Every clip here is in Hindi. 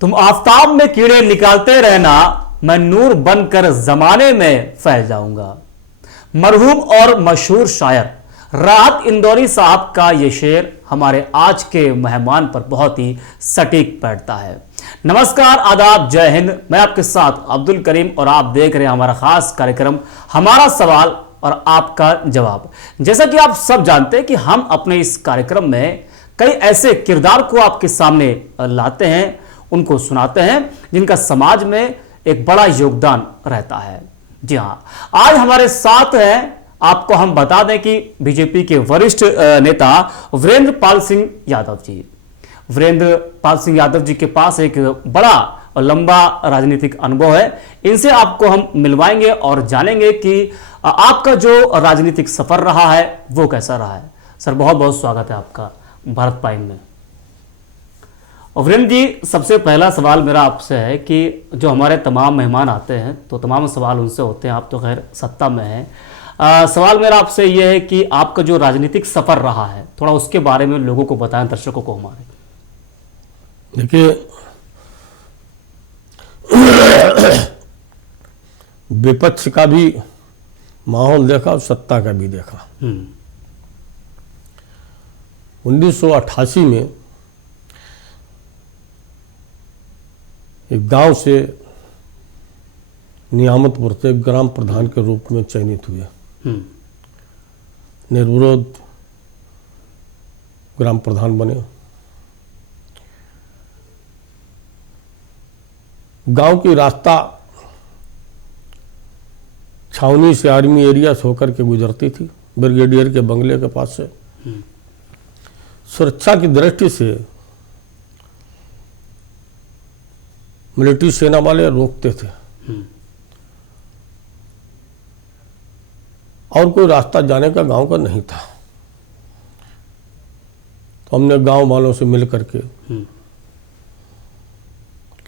तुम आफताब में कीड़े निकालते रहना, मैं नूर बनकर जमाने में फैल जाऊंगा। मरहूम और मशहूर शायर राहत इंदौरी साहब का यह शेर हमारे आज के मेहमान पर बहुत ही सटीक बैठता है। नमस्कार, आदाब, जय हिंद। मैं आपके साथ अब्दुल करीम और आप देख रहे हैं हमारा खास कार्यक्रम हमारा सवाल और आपका जवाब। जैसा कि आप सब जानते हैं कि हम अपने इस कार्यक्रम में कई ऐसे किरदार को आपके सामने लाते हैं, उनको सुनाते हैं जिनका समाज में एक बड़ा योगदान रहता है। जी हाँ, आज हमारे साथ हैं, आपको हम बता दें कि बीजेपी के वरिष्ठ नेता वीरेंद्र पाल सिंह यादव जी। वीरेंद्र पाल सिंह यादव जी के पास एक बड़ा और लंबा राजनीतिक अनुभव है। इनसे आपको हम मिलवाएंगे और जानेंगे कि आपका जो राजनीतिक सफर रहा है वो कैसा रहा है। सर, बहुत बहुत स्वागत है आपका भारत प्राइम में। और वीरेंद्र जी, सबसे पहला सवाल मेरा आपसे है कि जो हमारे तमाम मेहमान आते हैं तो तमाम सवाल उनसे होते हैं, आप तो खैर सत्ता में हैं। सवाल मेरा आपसे यह है कि आपका जो राजनीतिक सफर रहा है थोड़ा उसके बारे में लोगों को बताएं, दर्शकों को हमारे। देखिए, विपक्ष का भी माहौल देखा और सत्ता का भी देखा। 1988 में एक गांव से नियामतपुर से ग्राम प्रधान के रूप में चयनित हुए। निर्विरोध ग्राम प्रधान बने। गांव की रास्ता छावनी से आर्मी एरिया से होकर के गुजरती थी, ब्रिगेडियर के बंगले के पास से। सुरक्षा की दृष्टि से मिलिट्री सेना वाले रोकते थे और कोई रास्ता जाने का गांव का नहीं था। तो हमने गांव वालों से मिल करके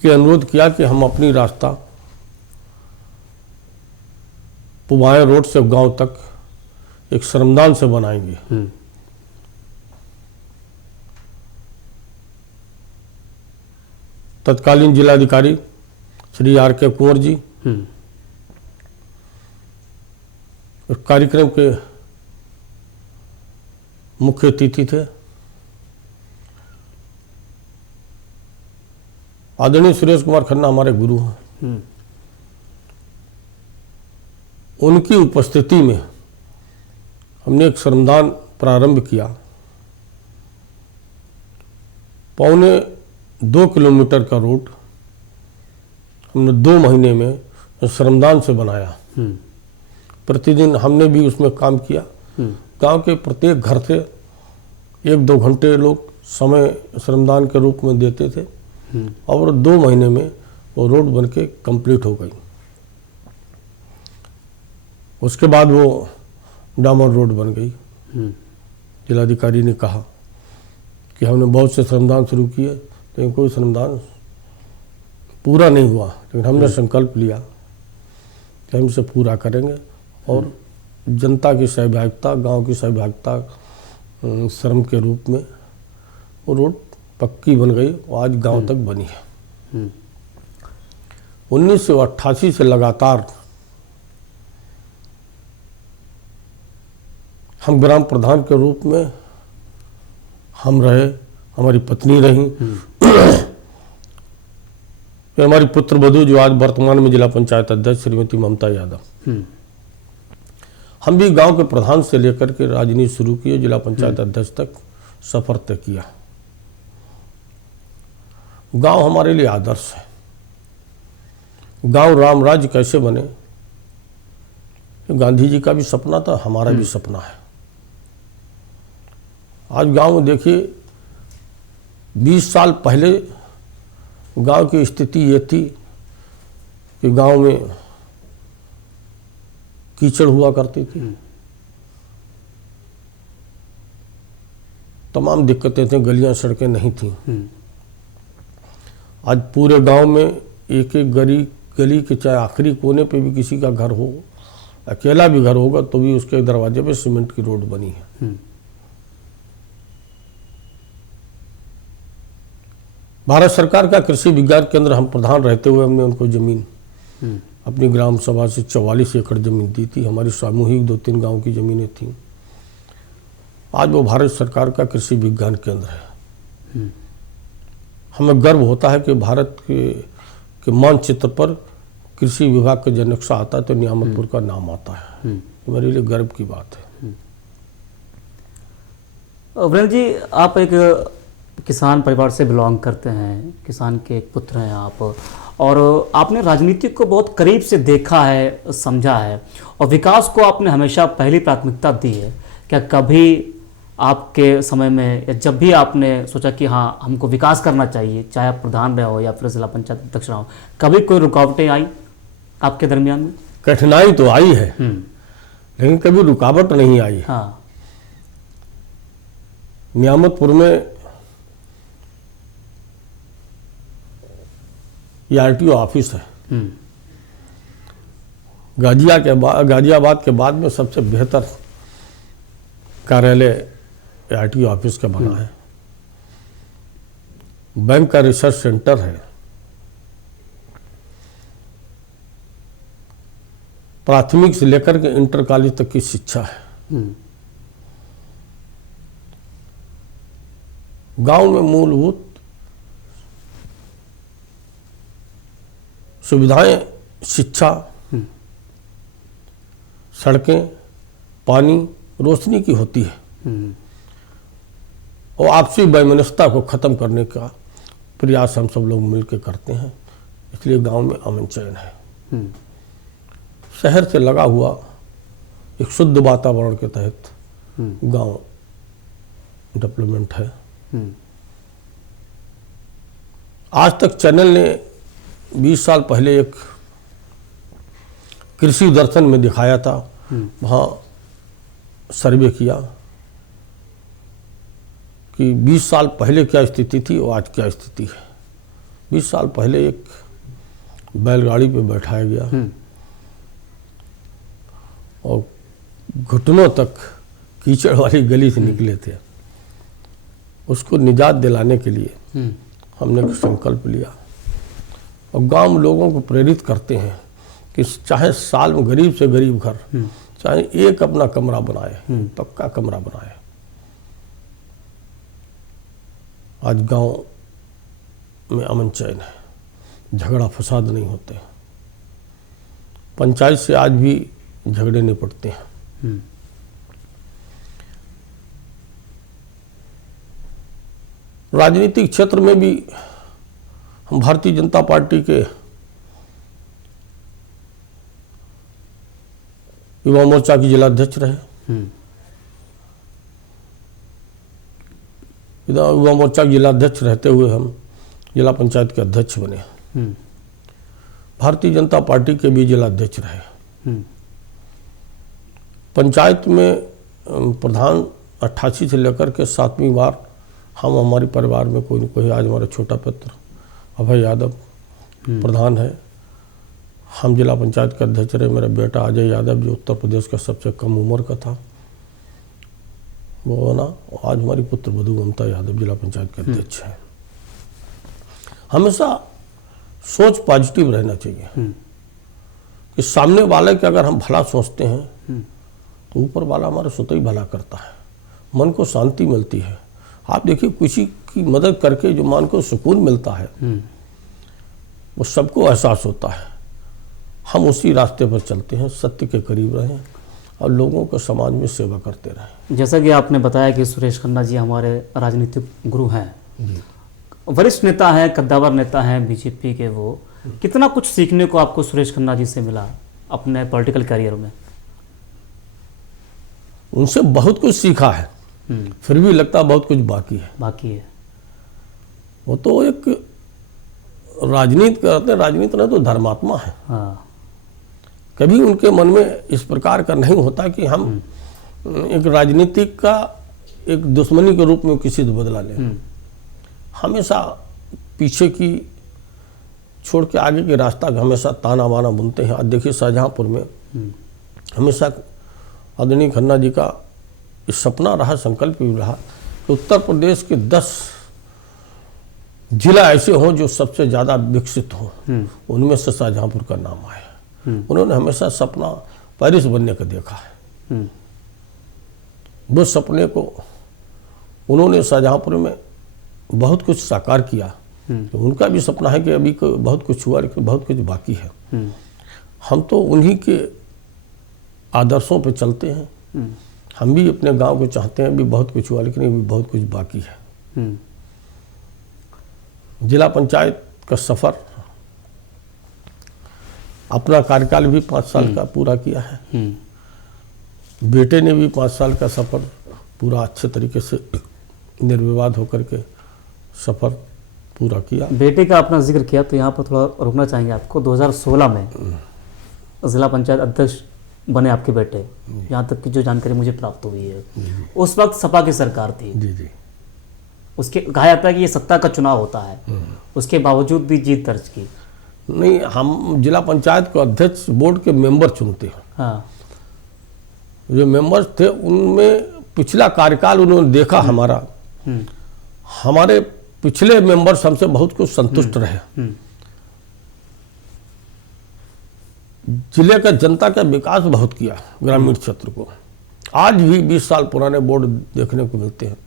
अनुरोध किया कि हम अपनी रास्ता पुवाए रोड से गांव तक एक श्रमदान से बनाएंगे। तत्कालीन जिलाधिकारी श्री आर के कुंवर जी इस कार्यक्रम के मुख्य अतिथि थे। आदरणीय सुरेश कुमार खन्ना हमारे गुरु हैं। उनकी उपस्थिति में हमने एक श्रमदान प्रारंभ किया। 2.25 किलोमीटर का रोड हमने 2 महीने में श्रमदान से बनाया। प्रतिदिन हमने भी उसमें काम किया। गांव के प्रत्येक घर से 1-2 घंटे लोग समय श्रमदान के रूप में देते थे और 2 महीने में वो रोड बनके कंप्लीट हो गई। उसके बाद वो डामर रोड बन गई। जिलाधिकारी ने कहा कि हमने बहुत से श्रमदान शुरू किए लेकिन कोई श्रमदान पूरा नहीं हुआ, लेकिन हमने संकल्प लिया कि हम इसे पूरा करेंगे और जनता की सहभागिता, गांव की सहभागिता श्रम के रूप में वो रोड पक्की बन गई और आज गांव तक बनी है। 1988 से लगातार हम ग्राम प्रधान के रूप में हम रहे, हमारी पत्नी रही, फिर हमारी पुत्र वधू जो आज वर्तमान में जिला पंचायत अध्यक्ष श्रीमती ममता यादव। हम भी गांव के प्रधान से लेकर के राजनीति शुरू किए, जिला पंचायत अध्यक्ष तक सफर तय किया। गांव हमारे लिए आदर्श है। गांव राम राज्य कैसे बने, गांधी जी का भी सपना था, हमारा भी सपना है। आज गांव में देखिए, 20 साल पहले गांव की स्थिति ये थी कि गांव में कीचड़ हुआ करती थी, तमाम दिक्कतें थी, गलियां सड़कें नहीं थी। आज पूरे गांव में एक एक गली के चाहे आखिरी कोने पे भी किसी का घर हो, अकेला भी घर होगा तो भी उसके दरवाजे पे सीमेंट की रोड बनी है। भारत सरकार का कृषि विज्ञान केंद्र हम प्रधान रहते हुए हमने उनको जमीन अपनी ग्राम सभा से 44 एकड़ जमीन दी थी। हमारी सामूहिक 2-3 गांव की जमीनें थीं। आज वो भारत सरकार का कृषि विज्ञान केंद्र है। हमें गर्व होता है कि भारत के मानचित्र पर कृषि विभाग का जब नक्शा आता है तो नियामतपुर का नाम आता है। ये मेरे लिए गर्व की बात है। वीरेंद्र जी, आप एक किसान परिवार से बिलोंग करते हैं, किसान के एक पुत्र हैं आप, और आपने राजनीति को बहुत करीब से देखा है, समझा है, और विकास को आपने हमेशा पहली प्राथमिकता दी है। क्या कभी आपके समय में या जब भी आपने सोचा कि हाँ हमको विकास करना चाहिए, चाहे आप प्रधान रहे हो या फिर जिला पंचायत अध्यक्ष रहे हो, कभी कोई रुकावटें आई आपके दरमियान में? कठिनाई तो आई है, लेकिन कभी रुकावट नहीं आई। हाँ। नियामतपुर में ये RTO ऑफिस है। गाजियाबाद के बाद में सबसे बेहतर कार्यालय RTO ऑफिस का बना है। बैंक का रिसर्च सेंटर है। प्राथमिक से लेकर के इंटर कॉलेज तक की शिक्षा है। गांव में मूलभूत सुविधाएं, शिक्षा, सड़कें, पानी, रोशनी की होती है। और आपसी वैमनस्यता को खत्म करने का प्रयास हम सब लोग मिलकर करते हैं, इसलिए गांव में अमन चैन है। शहर से लगा हुआ एक शुद्ध वातावरण के तहत गांव डेवलपमेंट है। आज तक चैनल ने 20 साल पहले एक कृषि दर्शन में दिखाया था, वहाँ सर्वे किया कि 20 साल पहले क्या स्थिति थी और आज क्या स्थिति है। 20 साल पहले एक बैलगाड़ी पे बैठाया गया और घुटनों तक कीचड़ वाली गली से निकले थे। उसको निजात दिलाने के लिए हमने एक संकल्प लिया और गांव लोगों को प्रेरित करते हैं कि चाहे साल में गरीब से गरीब घर, चाहे एक अपना कमरा बनाए, पक्का कमरा बनाए। आज गांव में अमन चैन है, झगड़ा फसाद नहीं होते। पंचायत से आज भी झगड़े निपटते हैं। राजनीतिक क्षेत्र में भी हम भारतीय जनता पार्टी के युवा मोर्चा की जिलाध्यक्ष रहे। युवा मोर्चा के जिलाध्यक्ष रहते हुए हम जिला पंचायत के अध्यक्ष बने। भारतीय जनता पार्टी के भी जिलाध्यक्ष रहे। पंचायत में प्रधान 88 से लेकर के 7वीं बार हम, हमारे परिवार में कोई न कोई, आज हमारा छोटा पुत्र अभय यादव प्रधान है। हम जिला पंचायत के अध्यक्ष रहे। मेरा बेटा अजय यादव जो उत्तर प्रदेश का सबसे कम उम्र का था वो बना। आज हमारी पुत्र वधू ममता यादव जिला पंचायत के अध्यक्ष है। हमेशा सोच पॉजिटिव रहना चाहिए कि सामने वाले के अगर हम भला सोचते हैं तो ऊपर वाला हमारा स्वतः ही भला करता है, मन को शांति मिलती है। आप देखिए, किसी की मदद करके जो मन को सुकून मिलता है वो सबको एहसास होता है। हम उसी रास्ते पर चलते हैं, सत्य के करीब रहें और लोगों को समाज में सेवा करते रहें। जैसा कि आपने बताया कि सुरेश खन्ना जी हमारे राजनीतिक गुरु हैं, वरिष्ठ नेता हैं, कद्दावर नेता हैं बीजेपी के। वो कितना कुछ सीखने को आपको सुरेश खन्ना जी से मिला अपने पॉलिटिकल करियर में? उनसे बहुत कुछ सीखा है, फिर भी लगता बहुत कुछ बाकी है। वो तो एक राजनीति करते हैं, राजनीति नहीं तो धर्मात्मा है। हाँ। कभी उनके मन में इस प्रकार का नहीं होता कि हम एक राजनीतिक का एक दुश्मनी के रूप में किसी से बदला लें। हमेशा पीछे की छोड़ के आगे के रास्ता का हमेशा ताना बाना बुनते हैं। आज देखिए, शाहजहांपुर में हमेशा आदरणीय खन्ना जी का इस सपना रहा, संकल्प भी रहा कि उत्तर प्रदेश के 10 जिला ऐसे हों जो सबसे ज़्यादा विकसित हों, उनमें से शाहजहांपुर का नाम आया। उन्होंने हमेशा सपना पेरिस बनने का देखा है। वो सपने को उन्होंने शाहजहांपुर में बहुत कुछ साकार किया। तो उनका भी सपना है कि अभी बहुत कुछ हुआ लेकिन बहुत कुछ बाकी है। हम तो उन्हीं के आदर्शों पे चलते हैं। हम भी अपने गांव को चाहते हैं, अभी बहुत कुछ हुआ लेकिन अभी बहुत कुछ बाकी है। जिला पंचायत का सफर, अपना कार्यकाल भी 5 साल का पूरा किया है। बेटे ने भी 5 साल का सफर पूरा अच्छे तरीके से निर्विवाद होकर के सफर पूरा किया। बेटे का अपना जिक्र किया तो यहाँ पर थोड़ा रुकना चाहेंगे आपको। 2016 में जिला पंचायत अध्यक्ष बने आपके बेटे, यहाँ तक की जो जानकारी मुझे प्राप्त हुई है। उस वक्त सपा की सरकार थी। जी। उसके कहा जाता है कि ये सत्ता का चुनाव होता है, उसके बावजूद भी जीत दर्ज की। नहीं, हम जिला पंचायत को अध्यक्ष बोर्ड के मेंबर चुनते हैं। हाँ, जो मेंबर्स थे उनमें पिछला कार्यकाल उन्होंने देखा हमारा। हमारे पिछले मेंबर्स हमसे बहुत कुछ संतुष्ट रहे। जिले का जनता का विकास बहुत किया ग्रामीण क्षेत्र को। आज भी 20 साल पुराने बोर्ड देखने को मिलते हैं।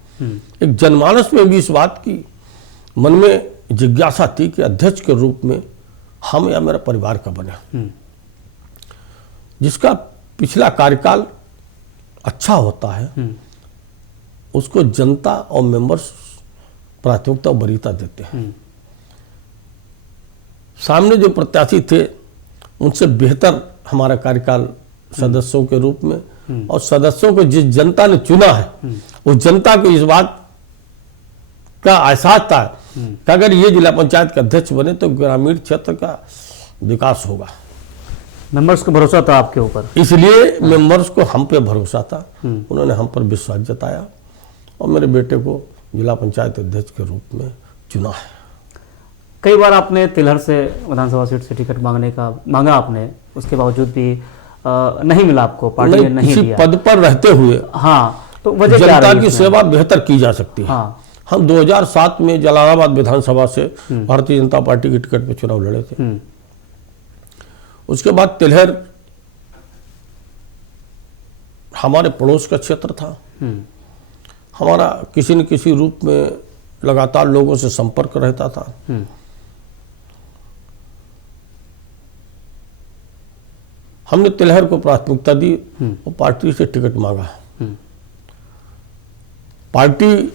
एक जनमानस में भी इस बात की मन में जिज्ञासा थी कि अध्यक्ष के रूप में हम या मेरा परिवार का बने। जिसका पिछला कार्यकाल अच्छा होता है उसको जनता और मेंबर्स प्राथमिकता और वरीयता देते हैं। सामने जो प्रत्याशी थे उनसे बेहतर हमारा कार्यकाल सदस्यों के रूप में, और सदस्यों को जिस जनता ने चुना है उस जनता को इस बात का एहसास था कि अगर ये जिला पंचायत के अध्यक्ष बने तो ग्रामीण क्षेत्र का विकास होगा। मेंबर्स को भरोसा था आपके ऊपर, इसलिए मेंबर्स को हम पे भरोसा था। उन्होंने हम पर विश्वास जताया और मेरे बेटे को जिला पंचायत अध्यक्ष के रूप में चुना है। कई बार आपने तिलहर से विधानसभा सीट से टिकट मांगा आपने, उसके बावजूद भी नहीं मिला आपको, पार्टी ने नहीं किसी दिया। पद पर रहते हुए हाँ, तो वजह क्या जनता रही की इसमें? सेवा बेहतर की जा सकती है। हाँ, हम 2007 में जलालाबाद विधानसभा से भारतीय जनता पार्टी की टिकट पर चुनाव लड़े थे। उसके बाद तिलहर हमारे पड़ोस का क्षेत्र था। हमारा किसी न किसी रूप में लगातार लोगों से संपर्क रहता था। हमने तिलहर को प्राथमिकता दी और पार्टी से टिकट मांगा। पार्टी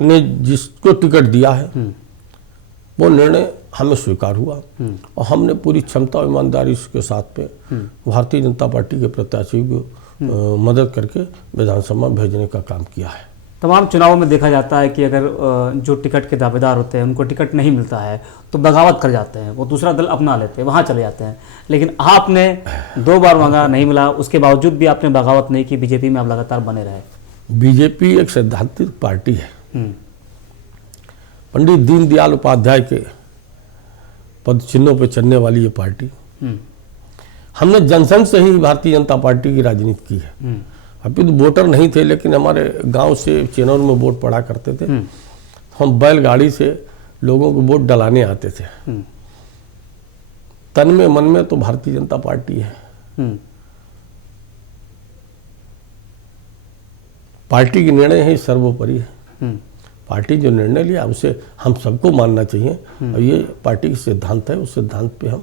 ने जिसको टिकट दिया है वो निर्णय हमें स्वीकार हुआ और हमने पूरी क्षमता और ईमानदारी के साथ में भारतीय जनता पार्टी के प्रत्याशी को मदद करके विधानसभा में भेजने का काम किया है। तमाम चुनावों में देखा जाता है कि अगर जो टिकट के दावेदार होते हैं उनको टिकट नहीं मिलता है तो बगावत कर जाते हैं, वो दूसरा दल अपना लेते हैं, वहाँ चले जाते हैं। लेकिन आपने 2 बार मांगा, नहीं मिला, उसके बावजूद भी आपने बगावत नहीं की, बीजेपी में आप लगातार बने रहे। बीजेपी एक सैद्धांतिक पार्टी है। पंडित दीनदयाल उपाध्याय के पद चिन्हों पर चलने वाली ये पार्टी। हमने जनसंघ से ही भारतीय जनता पार्टी की राजनीति की है। अभी तो वोटर नहीं थे लेकिन हमारे गांव से चेनौर में वोट पड़ा करते थे। हम बैलगाड़ी से लोगों को वोट डलाने आते थे। तन में मन में तो भारतीय जनता पार्टी है। पार्टी की निर्णय है सर्वोपरि है। पार्टी जो निर्णय लिया उसे हम सबको मानना चाहिए और ये पार्टी का सिद्धांत है, उस सिद्धांत पे हम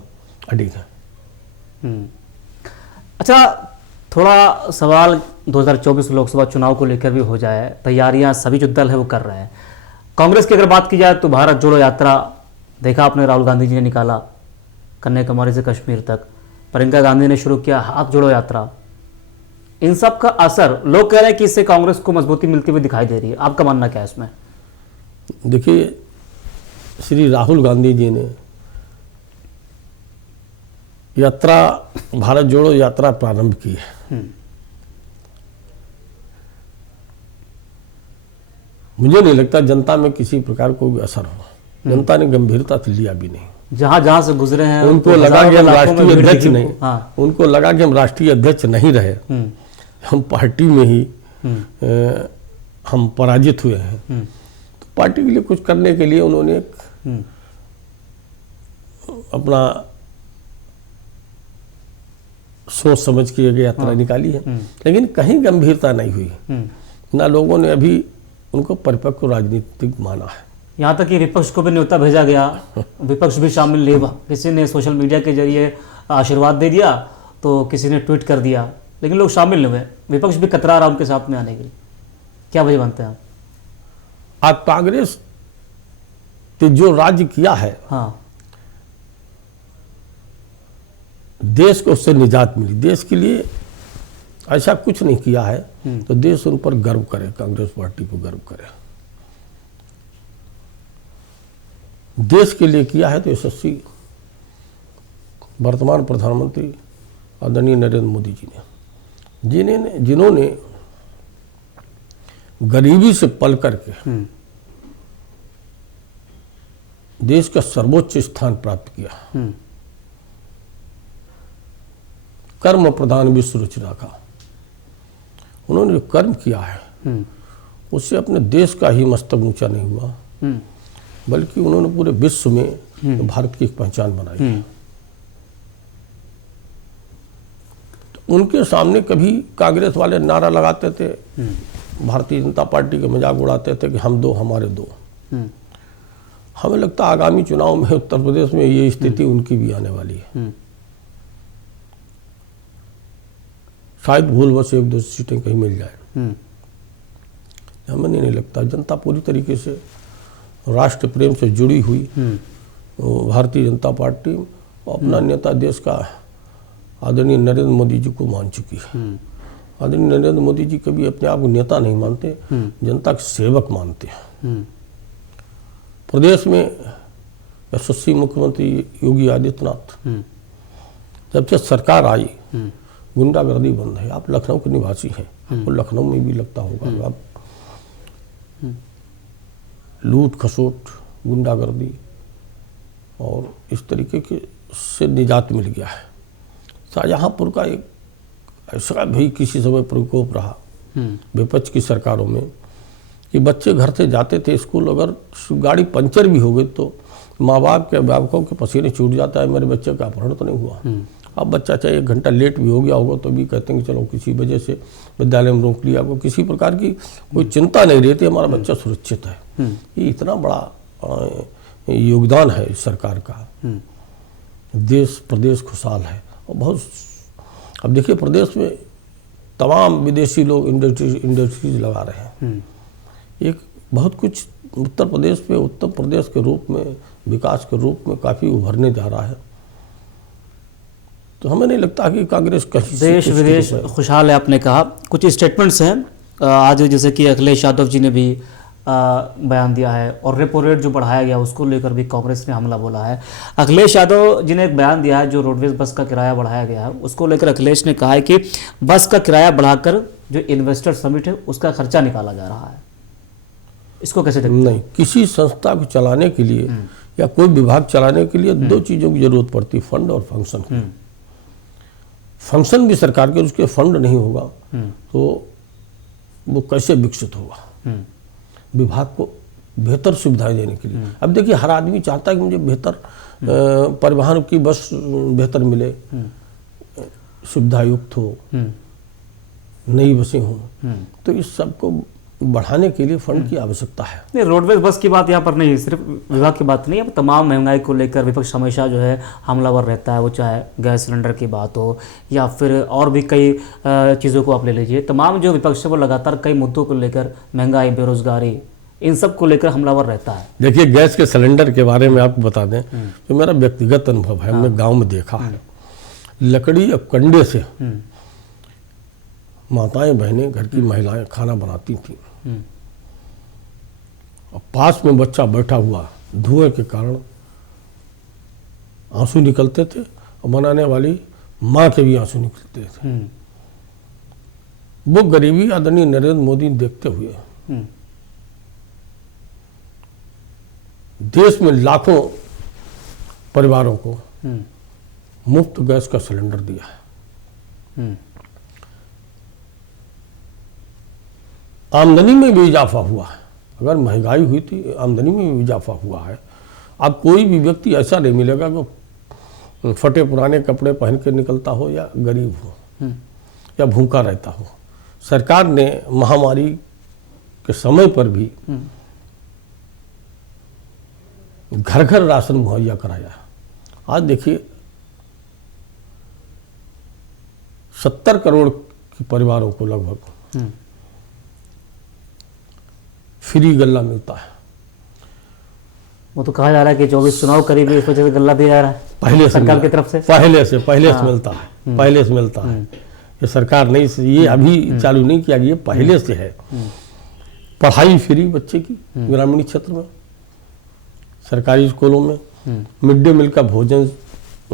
अडिग हैं। अच्छा, थोड़ा सवाल 2024 लोकसभा चुनाव को लेकर भी हो जाए। तैयारियां सभी जो दल है वो कर रहे हैं। कांग्रेस की अगर बात की जाए तो भारत जोड़ो यात्रा देखा आपने, राहुल गांधी जी ने निकाला कन्याकुमारी से कश्मीर तक। प्रियंका गांधी ने शुरू किया हाथ जोड़ो यात्रा। इन सब का असर, लोग कह रहे हैं कि इससे कांग्रेस को मजबूती मिलती हुई दिखाई दे रही है। आपका मानना क्या है इसमें? देखिए, श्री राहुल गांधी जी ने यात्रा, भारत जोड़ो यात्रा प्रारंभ की है। मुझे नहीं लगता जनता में किसी प्रकार कोई असर हो। जनता ने गंभीरता से लिया भी नहीं। जहां जहां से गुजरे हैं उनको लगा कि हम राष्ट्रीय अध्यक्ष नहीं, उनको लगा कि हम राष्ट्रीय अध्यक्ष नहीं रहे, हम पार्टी में ही हम पराजित हुए हैं। तो पार्टी के लिए कुछ करने के लिए उन्होंने एक अपना सोच समझ के एक यात्रा निकाली है, लेकिन कहीं गंभीरता नहीं हुई, ना लोगों ने अभी उनको परिपक्व राजनीतिक माना है। यहाँ तक कि विपक्ष को भी न्योता भेजा गया, विपक्ष भी शामिल नहीं हुआ। किसी ने सोशल मीडिया के जरिए आशीर्वाद दे दिया, तो किसी ने ट्वीट कर दिया, लेकिन लोग शामिल नहीं हुए। विपक्ष भी कतरा रहा उनके साथ में आने के लिए। क्या वजह मानते हैं आप? आज कांग्रेस ने जो राज्य किया है, हाँ, देश को उससे निजात मिली। देश के लिए ऐसा कुछ नहीं किया है, तो देश उन पर गर्व करे, कांग्रेस पार्टी पर गर्व करे। देश के लिए किया है तो यशस्वी वर्तमान प्रधानमंत्री आदरणीय नरेंद्र मोदी जी ने, जिन्होंने गरीबी से पल करके देश का सर्वोच्च स्थान प्राप्त किया, कर्म प्रधान विश्व रचना का उन्होंने जो कर्म किया है उससे अपने देश का ही मस्तक ऊंचा नहीं हुआ, बल्कि उन्होंने पूरे विश्व में भारत की एक पहचान बनाई है। तो उनके सामने कभी कांग्रेस वाले नारा लगाते थे, भारतीय जनता पार्टी के मजाक उड़ाते थे कि हम दो हमारे दो। हमें लगता है आगामी चुनाव में उत्तर प्रदेश में ये स्थिति उनकी भी आने वाली है। शायद भूलवश एक दो सीटें कहीं मिल जाए। हमें नहीं लगता। जनता पूरी तरीके से राष्ट्र प्रेम से जुड़ी हुई भारतीय जनता पार्टी अपना नेता देश का आदरणीय नरेंद्र मोदी जी को मान चुकी है। आदरणीय नरेंद्र मोदी जी कभी अपने आप को नेता नहीं मानते, जनता के सेवक मानते हैं। प्रदेश में यशस्वी मुख्यमंत्री योगी आदित्यनाथ, जब से सरकार आई गुंडागर्दी बंद है। आप लखनऊ के निवासी हैं, आपको लखनऊ में भी लगता होगा आप लूट खसोट, गुंडागर्दी और इस तरीके के से निजात मिल गया है। शाहजहांपुर का एक ऐसा भी किसी समय प्रकोप रहा विपक्ष की सरकारों में कि बच्चे घर से जाते थे स्कूल, अगर गाड़ी पंचर भी हो गई तो माँ बाप के अभिभावकों के पसीने छूट जाता है, मेरे बच्चे का अपहरण तो नहीं हुआ। अब बच्चा चाहे 1 घंटा लेट भी हो गया होगा तो भी कहते हैं कि चलो किसी वजह से विद्यालय में रोक लिया, को किसी प्रकार की कोई चिंता नहीं रहती, हमारा बच्चा सुरक्षित है। ये इतना बड़ा योगदान है इस सरकार का। देश प्रदेश खुशहाल है और बहुत। अब देखिए प्रदेश में तमाम विदेशी लोग इंडस्ट्रीज लगा रहे हैं। एक बहुत कुछ उत्तर प्रदेश के रूप में, विकास के रूप में काफ़ी उभरने जा रहा है। तो हमें नहीं लगता कि कांग्रेस कहीं देश विदेश खुशहाल है। आपने कहा कुछ स्टेटमेंट्स हैं आज, जैसे कि अखिलेश यादव जी ने भी बयान दिया है और रेपो रेट जो बढ़ाया गया उसको लेकर भी कांग्रेस ने हमला बोला है। अखिलेश यादव जी ने एक बयान दिया है, जो रोडवेज बस का किराया बढ़ाया गया है उसको लेकर अखिलेश ने कहा है कि बस का किराया बढ़ाकर जो इन्वेस्टर समिट है उसका खर्चा निकाला जा रहा है। इसको कैसे देखते हैं? नहीं, किसी संस्था को चलाने के लिए या कोई विभाग चलाने के लिए 2 चीज़ों की जरूरत पड़ती है, फंड और फंक्शन की। फंक्शन भी सरकार के, उसके फंड नहीं होगा तो वो कैसे विकसित होगा। विभाग को बेहतर सुविधाएं देने के लिए, अब देखिए हर आदमी चाहता है कि मुझे बेहतर परिवहन की बस बेहतर मिले, सुविधा युक्त हो, नई बसें हों, तो इस सब को बढ़ाने के लिए फंड की आवश्यकता है। नहीं, रोडवेज बस की बात यहाँ पर नहीं, सिर्फ विभाग की बात नहीं है। तमाम महंगाई को लेकर विपक्ष हमेशा जो है हमलावर रहता है, वो चाहे गैस सिलेंडर की बात हो या फिर और भी कई चीज़ों को आप ले लीजिए। तमाम जो विपक्ष है वो लगातार कई मुद्दों को लेकर, महंगाई, बेरोजगारी, इन सब को लेकर हमलावर रहता है। देखिए गैस के सिलेंडर के बारे में आपको बता दें, जो मेरा व्यक्तिगत अनुभव है, हमने गाँव में देखा है, लकड़ी और कंडे से माताएं बहनें, घर की महिलाएं खाना बनाती थीं और पास में बच्चा बैठा हुआ, धुएं के कारण आंसू निकलते थे और बनाने वाली माँ के भी आंसू निकलते थे। वो गरीबी आदरणीय नरेंद्र मोदी देखते हुए देश में लाखों परिवारों को मुफ्त गैस का सिलेंडर दिया है। आमदनी में भी इजाफा हुआ है। अगर महंगाई हुई थी, आमदनी में भी इजाफा हुआ है। अब कोई भी व्यक्ति ऐसा नहीं मिलेगा कि फटे पुराने कपड़े पहन के निकलता हो या गरीब हो या भूखा रहता हो। सरकार ने महामारी के समय पर भी घर घर राशन मुहैया कराया। आज देखिए 70 करोड़ के परिवारों को लगभग फ्री गल्ला मिलता है। वो तो कहा जा रहा है कि 24 चुनाव करीब है, इस वजह से गल्ला दिया जा रहा है पहले से सरकार की तरफ से। पहले से मिलता है, पहले से मिलता है। ये सरकार नहीं, ये अभी चालू नहीं किया गया, ये पहले से है। पढ़ाई फ्री बच्चे की ग्रामीण क्षेत्र में, सरकारी स्कूलों में मिड डे मील का भोजन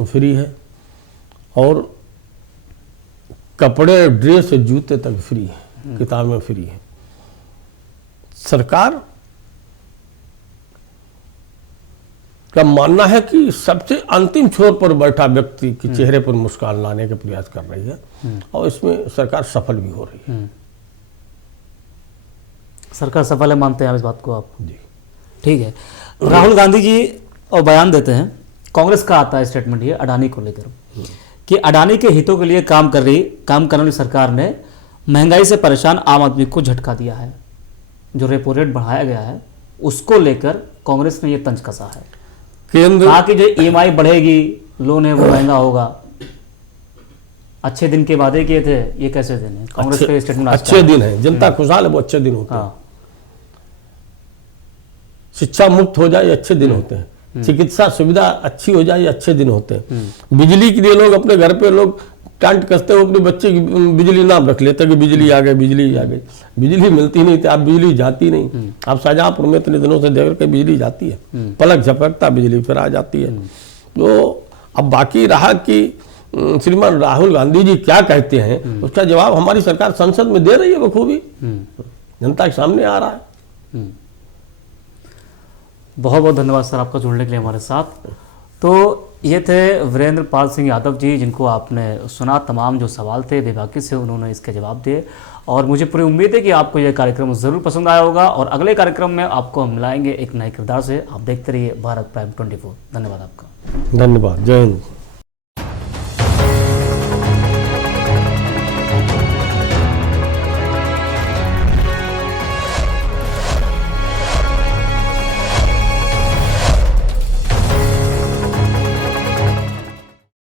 फ्री है और कपड़े, ड्रेस, जूते तक फ्री है, किताबें फ्री है। सरकार का मानना है कि सबसे अंतिम छोर पर बैठा व्यक्ति के चेहरे पर मुस्कान लाने का प्रयास कर रही है और इसमें सरकार सफल भी हो रही है। सरकार सफल है मानते हैं आप इस बात को आप? जी ठीक है। राहुल गांधी जी और बयान देते हैं, कांग्रेस का आता है स्टेटमेंट ये अडानी को लेकर कि अडानी के हितों के लिए काम करने वाली सरकार ने महंगाई से परेशान आम आदमी को झटका दिया है। जो रेपो रेट बढ़ाया गया है उसको लेकर कांग्रेस ने ये तंज कसा है। केंद्र कहा कि जो ईएमआई बढ़ेगी, लोन है वो महंगा होगा। अच्छे दिन के वादे किए थे, ये कैसे दिन है? कांग्रेस के स्टेटमेंट अच्छे दिन है, जनता खुशहाल है, वो अच्छे दिन होते हैं। शिक्षा मुफ्त हो जाए, अच्छे दिन होते हैं। चिकित्सा सुविधा अच्छी हो जाए, अच्छे दिन होते हैं। बिजली के लिए लोग अपने घर पे लोग टांट कसते हुए अपने बच्चे की बिजली नाम रख लेते कि बिजली आ गई, बिजली आ गई। बिजली मिलती नहीं थी, अब बिजली जाती नहीं। अब शाहजहांपुर में इतने दिनों से देख के बिजली जाती है, पलक झपकता बिजली फिर आ जाती है। तो अब बाकी रहा कि श्रीमान राहुल गांधी जी क्या कहते हैं, उसका जवाब हमारी सरकार संसद में दे रही है बखूबी, जनता के सामने आ रहा है। बहुत बहुत धन्यवाद सर आपका जुड़ने के लिए हमारे साथ। तो ये थे वीरेंद्र पाल सिंह यादव जी, जिनको आपने सुना। तमाम जो सवाल थे बेबाकी से उन्होंने इसके जवाब दिए और मुझे पूरी उम्मीद है कि आपको यह कार्यक्रम ज़रूर पसंद आया होगा और अगले कार्यक्रम में आपको हम मिलाएंगे एक नए किरदार से। आप देखते रहिए भारत प्राइम 24। धन्यवाद आपका। धन्यवाद। जय हिंद।